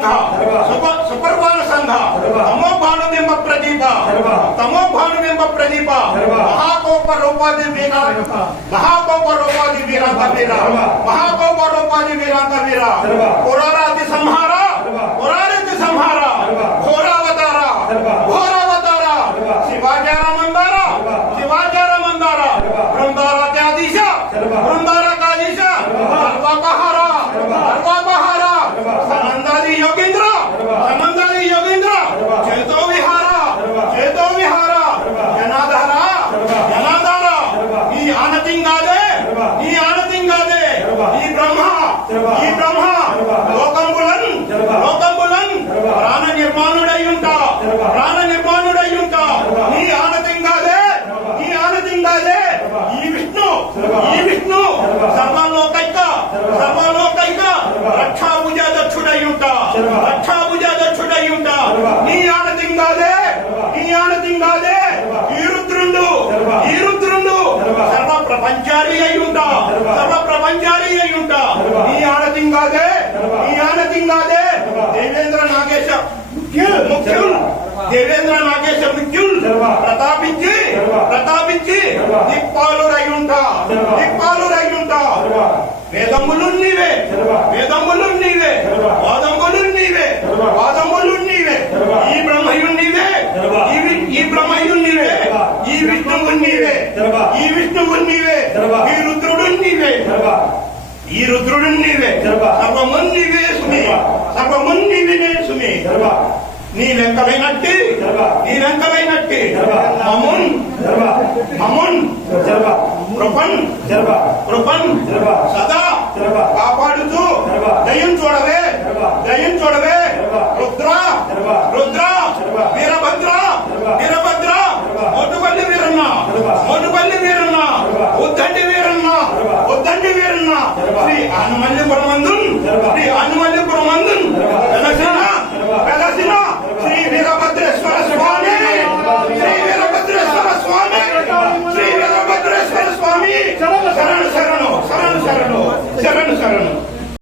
సంఘ సుపర్వాణ సంఘ తమో భానుబింబ ప్రదీప తమో భానుబింబ ప్రదీప మహాకోప రూపాది వీర మహాకోప రూపాది వీరాంత వీర మహాకోప రూపాది వీరాంత వీర పురారాతి సంహార పురారాతి సంహార ఘోరావతార ఘోరావతార శివాచార మందార శివాచార మందార బృందారాధ్యాధీశ బృందారాధీశ సర్వాపహార సర్వాపహార సనందాది యోగేంద్ర సనందాది యోగేంద్ర చేతో విహార చేతో విహార జనాధార జనాధార ఈ ఆనతింగాదే ఈ ఆనతింగాదే ఈ బ్రహ్మ లోకంబులన్ లోకంబులన్ ప్రాణ నిర్మాణుడై ఉంటా ప్రాణ నిర్మాణుడై ఉంటా ఈ ఆనతింగాదే ఈ ఆనతింగాదే ఈ విష్ణు సర్వలోకైక సర్వలోకైక రక్షాభుజ దక్షుడై ఉంటా రక్షాభుజ దక్షుడై ఉంటా నీ ఆనతింగాదే నీ ఆనతింగాదే ఈ రుద్రుండు సర్వ ప్రపంచారి అయి ఉంటా సర్వ ప్రపంచారి అయి ఉంటా నీ ఆనతింగాదే నీ ఆనతింగాదే దేవేంద్ర నాగేశ ముఖ్యుల్ దేవేంద్ర నాగేశ ముఖ్యుల్ ప్రతాపించి ప్రతాపించి దిక్పాలురై ఉంటా దిక్పాలురై ఉంటా వేదములు నీవే వేదములు నీవే వాదములు నీవే వాదములు నీవే ఈ బ్రహ్మయు నీవే ఈ బ్రహ్మయు నీవే ఈ విష్ణువు నీవే ఈ విష్ణువు నీవే ఈ రుద్రుడు నీవే ఈ రుద్రుడు నీవే సర్వము నీవే సుమి సర్వము నీవే సుమి నీ లెక్కమైనట్టి నీ లెక్కమైనట్టి మమున్ మమున్ కృపన్ కృపన్ సదా కాపాడుతూ దయం చూడవే దయం చూడవే రుద్ర రుద్ర వీరభద్ర వీరభద్ర మోటుపల్లి వీరన్న మోటుపల్లి వీరన్న ఉద్దండి వీరన్న ఉద్దండి వీరన్న శ్రీ ఆనమల్లిపురమందున్